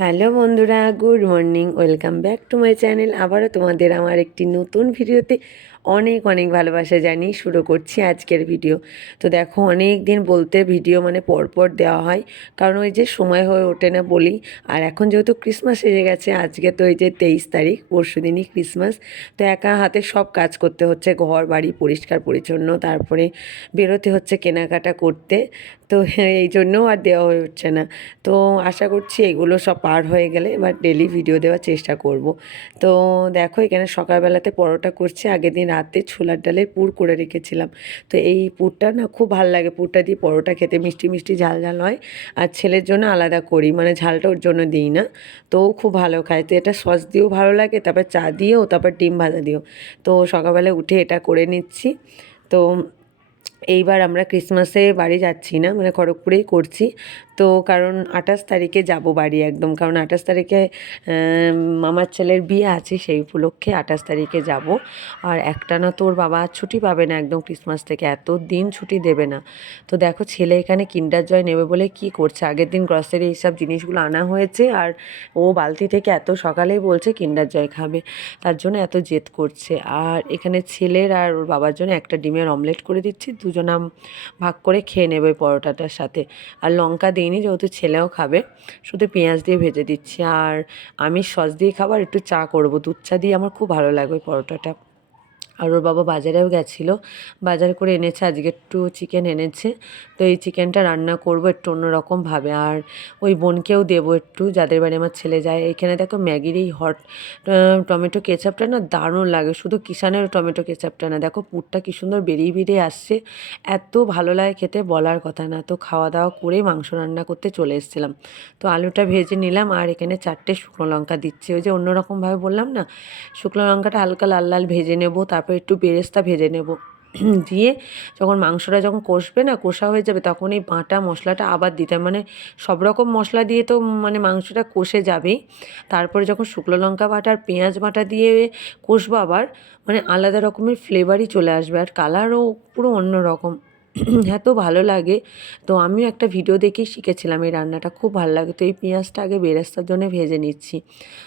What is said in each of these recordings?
Hello বন্ধুরা, good morning, welcome back to my channel. আবারও তোমাদের আমার একটি নতুন ভিডিওতে অনেক অনেক ভালোবাসা জানিয়ে শুরু করছি আজকের ভিডিও। তো দেখো অনেক দিন বলতে ভিডিও মানে পরপর দেওয়া হয়, কারণ ওই যে সময় হয়ে ওঠে না বলি। আর এখন যেহেতু ক্রিসমাস এসে গেছে, আজকে তো ওই যে তেইশ তারিখ, পরশু দিনই ক্রিসমাস তো একা হাতে সব কাজ করতে হচ্ছে, ঘর, বাড়ি পরিষ্কার, পরিচ্ছন্ন, তারপরে বেরোতে হচ্ছে কেনাকাটা করতে। তো এই জন্যও আর দেওয়া হয়ে উঠছে না। তো আশা করছি এগুলো সব পার হয়ে গেলে এবার ডেলি ভিডিও দেওয়ার চেষ্টা করব। তো দেখো এখানে সকালবেলাতে পরোটা করছি, আগের দিন রাতে ছোলার ডালের পুর করে রেখেছিলাম। তো এই পুরটা না খুব ভালো লাগে। পুরটা দিয়ে পরোটা খেতে মিষ্টি মিষ্টি, ঝাল ঝাল হয়। আর ছেলের জন্য আলাদা করি মানে ঝালটা ওর জন্য দিই না। তো খুব ভালো খায়। তো এটা সস দিয়েও ভালো লাগে, তারপর চা দিয়েও, তারপর ডিম ভাজা দিয়েও। তো সকালবেলা উঠে এটা করে নিচ্ছি। তো এইবার আমরা ক্রিসমাসে বাড়ি যাচ্ছি না মানে খড়গপুরেই করছি। তো কারণ আঠাশ তারিখে যাব বাড়ি একদম। কারণ আঠাশ তারিখে মামার ছেলের বিয়ে আছে, সেই উপলক্ষে আঠাশ তারিখে যাব। আর একটা না তোর বাবা ছুটি পাবে না একদম ক্রিসমাস থেকে এত দিন ছুটি দেবে না। তো দেখো ছেলে এখানে কিন্ডার জয় নেবে বলে কি করছে? আগের দিন গ্রসারি এইসব জিনিসগুলো আনা হয়েছে আর ও বালতি থেকে এত সকালেই বলছে কিন্ডার জয় খাবে। তার জন্য এত জেদ করছে। আর এখানে ছেলের আর ওর বাবার জন্য একটা ডিমের অমলেট করে দিচ্ছি। দুজনা ভাগ করে খেয়ে নেবে পরোটাটার সাথে। আর লঙ্কা দিইনি যেহেতু ছেলেও খাবে। শুধু পেঁয়াজ দিয়ে ভেজে দিচ্ছি। আর আমি সস দিয়ে খাবার, একটু চা করব। দুধ চা দিয়ে আমার খুব ভালো লাগবে পরোটাটা। আর ওর বাবা বাজারেও গেছিল। বাজার করে এনেছে, আজকে একটু চিকেন এনেছে। তো এই চিকেনটা রান্না করব একটু অন্যরকমভাবে আর ওই বোনকেও দেবো একটু, যাদের বাড়ি আমার ছেলে যায়। এখানে দেখো ম্যাগির এই হট টমেটো কেচাপটা না দারুণ লাগে। শুধু কিষানের টমেটো কেচাপটা না, দেখো পুরটা কী সুন্দর বেরিয়ে বেরিয়ে আসছে। এত ভালো লাগে খেতে, বলার কথা না। তো খাওয়া দাওয়া করে মাংস রান্না করতে চলে এসেছিলাম। তো আলুটা ভেজে নিলাম আর এখানে চারটে শুকনো লঙ্কা দিচ্ছে। ওই যে অন্যরকমভাবে বললাম না, শুকনো লঙ্কাটা হালকা লাল লাল ভেজে নেব, তারপর তারপর একটু বেরেস্তা ভেজে নেব। দিয়ে যখন মাংসটা যখন কষবে না, কষা হয়ে যাবে, তখন এই বাঁটা মশলাটা আবার দিতে মানে সব রকম মশলা দিয়ে তো মানে মাংসটা কষে যাবেই। তারপরে যখন শুকনো লঙ্কা বাটা আর পেঁয়াজ বাটা দিয়ে কষবো আবার মানে আলাদা রকমের ফ্লেভারই চলে আসবে। আর কালারও পুরো অন্য রকম এত ভালো লাগে। তো আমিও একটা ভিডিও দেখেই শিখেছিলাম এই রান্নাটা, খুব ভালো লাগে। তো এই পেঁয়াজটা আগে বেরেস্তার জন্য ভেজে নিচ্ছি।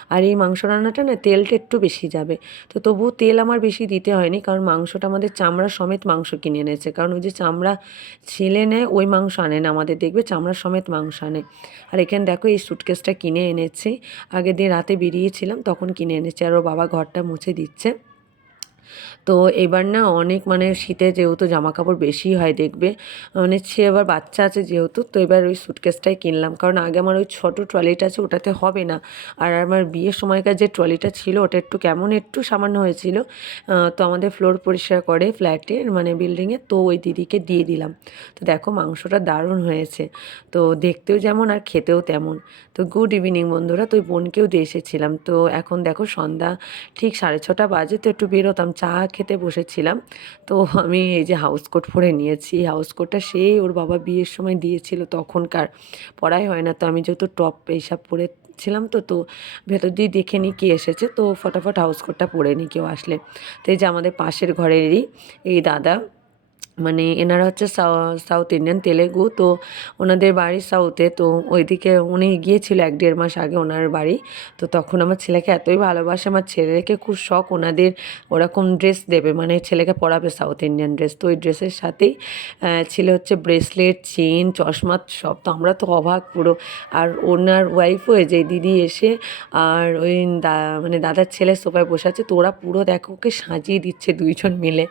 আর এই মাংস রান্নাটা না তেলটা একটু বেশি যাবে। তো তবুও তেল আমার বেশি দিতে হয়নি, কারণ মাংসটা আমাদের চামড়া সমেত মাংস কিনে এনেছে। কারণ ওই যে চামড়া ছিলে নেয়, ওই মাংস আনে না আমাদের। দেখবে চামড়া সমেত মাংস আনে। আর এখানে দেখো এই সুটকেসটা কিনে এনেছি। আগের দিন রাতে বেরিয়েছিলাম, তখন কিনে এনেছি। আর ওর বাবা ঘরটা মুছে দিচ্ছে। তো এবার না অনেক মানে শীতে যেহেতু জামা কাপড় বেশি হয় দেখবে মানে সে এবার বাচ্চা আছে যেহেতু, তো এবার ওই সুটকেসটাই কিনলাম। কারণ আগে আমার ওই ছোটো ট্রলিটা আছে ওটাতে হবে না। আর আমার বিয়ের সময়কার যে ট্রলিটা ছিল ওটা একটু কেমন একটু সামান্য হয়েছিল তো আমাদের ফ্লোর পরিষ্কার করে ফ্ল্যাটে মানে বিল্ডিংয়ে তো ওই দিদিকে দিয়ে দিলাম। তো দেখো মাংসটা দারুণ হয়েছে। তো দেখতেও যেমন আর খেতেও তেমন। তো গুড ইভিনিং বন্ধুরা, তো ওই বোনকেও দিয়ে এসেছিলাম। তো এখন দেখো সন্ধ্যা ঠিক সাড়ে ছটা বাজে, তো একটু বেরোতাম। চা খেতে বসেছিলাম। তো আমি এই যে হাউস কোট পরে নিয়েছি। হাউস কোটটা সেই ওর বাবা বিয়ের সময় দিয়েছিল, তখনকার। পড়াই হয় না, তো আমি যেহেতু টপ এইসব পরে ছিলাম তো তো ভেতর দিয়ে দেখে নিই কে এসেছে। তো ফটাফট হাউস কোটটা পরে নিই কেউ আসলে। তো এই যে আমাদের পাশের ঘরেরই এই দাদা মানে এনারা হচ্ছে সাউথ ইন্ডিয়ান তেলেগু, তো ওনাদের বাড়ি সাউথে তো ওইদিকে উনি গিয়েছিল এক দেড় মাস আগে ওনার বাড়ি। তো তখন আমার ছেলেকে এতই ভালোবাসে, আমার ছেলেকে খুব শখ ওনাদের ওরকম ড্রেস দেবে মানে ছেলেকে পরাবে সাউথ ইন্ডিয়ান ড্রেস তো ওই ড্রেসের সাথেই ছিল হচ্ছে ব্রেসলেট চেন চশমা, সব। তো আমরা তো অবাক পুরো। আর ওনার ওয়াইফও যে দিদি এসে আর ওই দা মানে দাদার ছেলে সোফায় বসে আছে। তো ওরা পুরো দেখো ওকে সাজিয়ে দিচ্ছে দুইজন মিলে।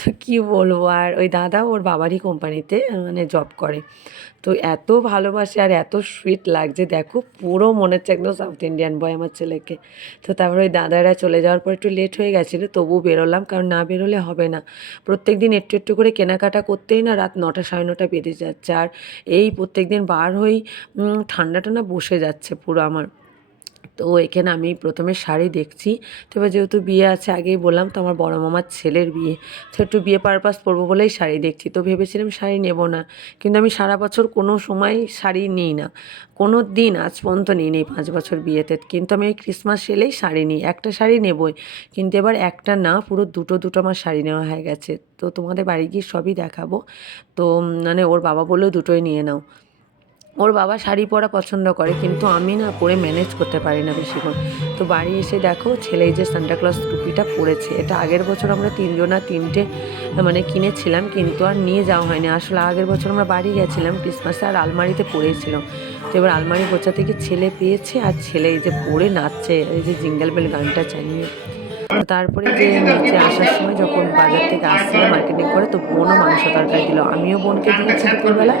তো কী বলব? আর ওই দাদা ওর বাবারই কোম্পানিতে মানে জব করে। তো এত ভালোবাসে আর এত সুইট লাগছে। দেখো, পুরো মনে হচ্ছে একদম সাউথ ইন্ডিয়ান বয় আমার ছেলেকে। তো তারপর ওই দাদারা চলে যাওয়ার পর একটু লেট হয়ে গেছিল তবু বেরোলাম, কারণ না বেরোলে হবে না। প্রত্যেক দিন একটু একটু করে কেনাকাটা করতেই না রাত নটা সাড়ে নটা বেঁধে যাচ্ছে। আর এই প্রত্যেক দিন বার হয়েই ঠান্ডাটা না বসে যাচ্ছে পুরো আমার। তো এখানে আমি প্রথমে শাড়ি দেখছি। তো এবার যেহেতু বিয়ে আছে, আগেই বললাম তো আমার বড় মামার ছেলের বিয়ে। তো একটু বিয়ে পারপাস পরবো বলেই শাড়ি দেখছি। তো ভেবেছিলাম শাড়ি নেব না। কিন্তু আমি সারা বছর কোনো সময় শাড়ি নিই না। কোনো দিন আজ পর্যন্ত নিই নেই পাঁচ বছর বিয়েতে। কিন্তু আমি ওই ক্রিসমাস এলেই শাড়ি নিই। একটা শাড়ি নেবই। কিন্তু এবার একটা না, পুরো দুটো দুটো আমার শাড়ি নেওয়া হয়ে গেছে। তো তোমাদের বাড়ি গিয়ে সবই দেখাবো। তো মানে ওর বাবা বললেও দুটোই নিয়ে নাও। ওর বাবা শাড়ি পরা পছন্দ করে, কিন্তু আমি না পরে ম্যানেজ করতে পারি না বেশিক্ষণ। তো বাড়ি এসে দেখো, ছেলে যে সান্টাক্লজ টুপিটা পরেছে। এটা আগের বছর আমরা তিনজনা তিনটে মানে কিনেছিলাম, কিন্তু আর নিয়ে যাওয়া হয়নি। আসলে আগের বছর আমরা বাড়ি গেছিলাম ক্রিসমাসে আর আলমারিতে পড়েছিল তো এবার আলমারি গোছা থেকে ছেলে পেয়েছে, আর ছেলে এই যে পরে নাচছে, এই যে জিঙ্গেল বেল গানটা চালিয়ে। তারপরে যে নিচে আসার সময় যখন বাজার থেকে আসছিল মার্কেটিং করে, তো বোনও মাংস তরকারি দিল। আমিও বোনকে দিয়েছি দুপুরবেলা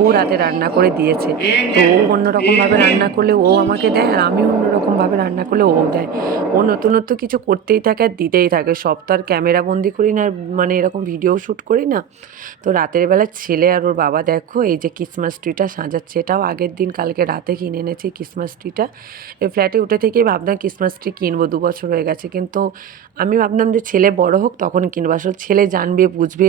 ও রাতে রান্না করে দিয়েছে। তো ও অন্যরকমভাবে রান্না করলে ও আমাকে দেয়, আর আমি অন্যরকমভাবে রান্না করলে ও দেয়। ও নতুনত্ব কিছু করতেই থাকে আর দিতেই থাকে। সব তো আর ক্যামেরা বন্দি করি না মানে এরকম ভিডিও শ্যুট করি না। তো রাতের বেলা ছেলে আর ওর বাবা দেখো, এই যে ক্রিসমাস ট্রিটা সাজাচ্ছে, এটাও আগের দিন কালকে রাতে কিনে এনেছি ক্রিসমাস ট্রিটা এই ফ্ল্যাটে উঠে থেকেই ভাবলাম ক্রিসমাস ট্রি কিনবো, দু বছর হয়ে গেছে। কিন্তু আমি ভাবলাম যে ছেলে বড় হোক তখন কিনবো। আসলে ছেলে জানবে, বুঝবে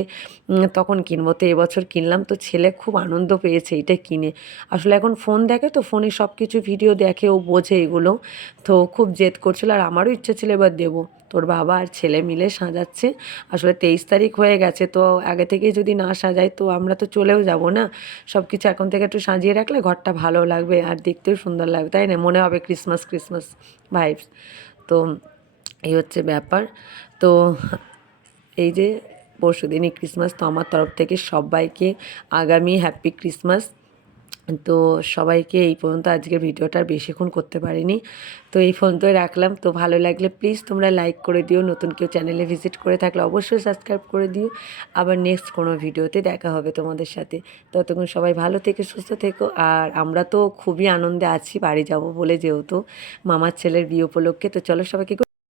তখন কিনবো। তো এবছর কিনলাম। তো ছেলে খুব আনন্দ পেয়েছে এটা কিনে। আসলে এখন ফোন দেখে তো ফোনে সব কিছু ভিডিও দেখে ও বোঝে এগুলো। তো খুব জেদ করছিল। আর আমারও ইচ্ছে ছিল এবার দেবো। তোর বাবা আর ছেলে মিলে সাজাচ্ছে। আসলে তেইশ তারিখ হয়ে গেছে, তো আগে থেকে যদি না সাজাই তো আমরা তো চলেও যাব না। সব কিছু এখন থেকে একটু সাজিয়ে রাখলে ঘরটা ভালো লাগবে আর দেখতেও সুন্দর লাগবে, তাই না? মনে হবে ক্রিসমাস ক্রিসমাস ভাইবস। তো এই হচ্ছে ব্যাপার। তো এই যে পরশু দিনই ক্রিসমাস, তো আমার তরফ থেকে সবাইকে আগামী হ্যাপি ক্রিসমাস। তো সবাইকে এই পর্যন্ত আজকের ভিডিওটা বেশিক্ষণ করতে পারিনি। তো এই ফোন পর্যন্তই রাখলাম। তো ভালো লাগলে প্লিজ তোমরা লাইক করে দিও। নতুন কেউ চ্যানেলে ভিজিট করে থাকলে অবশ্যই সাবস্ক্রাইব করে দিও। আবার নেক্সট কোনো ভিডিওতে দেখা হবে তোমাদের সাথে। ততক্ষণ সবাই ভালো থেকে সুস্থ থেকো। আর আমরা তো খুবই আনন্দে আছি, বাড়ি যাব বলে যেহেতু মামার ছেলের বিয়ে উপলক্ষে। তো চলো সবাইকে